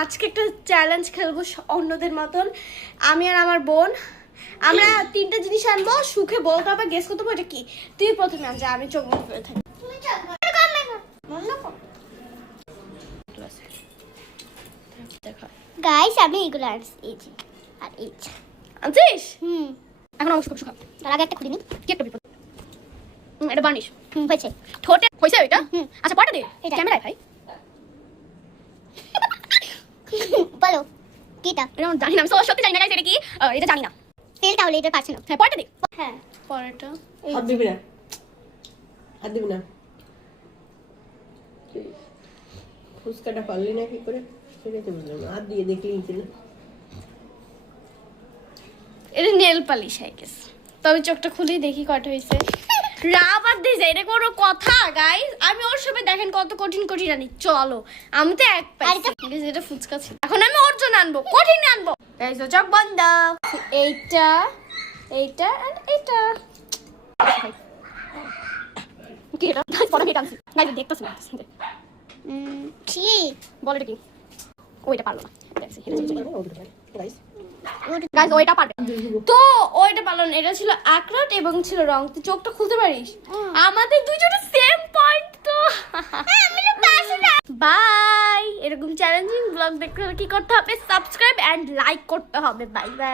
আজকে একটা চ্যালেঞ্জ খেলবো অন্যদের মতন। আমি আর আমার বোন আমরা তিনটা জিনিস আনবো, সুখে বলতে হবে, গেস করতে হবে এটা কি। তুই প্রথমে আন, যা আমি চোখ বন্ধ করে থাকি। গাইস আমি এগুলো আনছি, এই যে আর এই যে আনছিস? এখন অবশ্য খুব সুখা। তার আগে একটা খুলিনি। কি একটা বিপদ। এটা বার্নিশ হয়েছে। ঠোঁটে হয়েছে এটা। আচ্ছা পয়টা দে এটা। ক্যামেরায় ভাই। বলো কি এটা? এটা আমি জানি না, আমি সত্যি জানি না গাইস, এটা কি এটা জানি না। তেল তাহলে এটা পারছি না। হ্যাঁ পয়টা দে। হ্যাঁ পয়টা হাত দিবি না, হাত দিবি না। ফুচকাটা পারলি না কি করে সেটাই তো বুঝলাম না। হাত দিয়ে দেখলি না। এটা নেল পালিশ আই গেস। তবে চোখটা খুলেই দেখি কটা হয়েছে। রাবার দিয়েছে, এটা কোনো কথা গাইস? আমি ওর সাথে দেখেন কত কঠিন কঠিন আনি। চলো আমি তো এক পাইছি। এটা ফুচকা ছিল, এখন আমি অর্জন আনবো, কঠিন আনবো। গাইস ও চোখ বন্ধ। এইটা এইটা এন্ড এইটা কি এটা? গাইস পরে এটা আনছি গাইস, দেখতেছ না? ছি বল এটা কি? ওইটা পারলো না। দেখছি গাইস গাইস ওইটা পারবে তো, ওইটা পারলো না। এটা ছিল আখরোট এবং ছিল রং। তুই চোখটা খুলতে পারিস? আমাদের দুজনের সেম পয়েন্ট তো। বাই। এরকম চ্যালেঞ্জিং ব্লগ দেখতে হলে কি করতে হবে? সাবস্ক্রাইব এন্ড লাইক করতে হবে। Bye bye.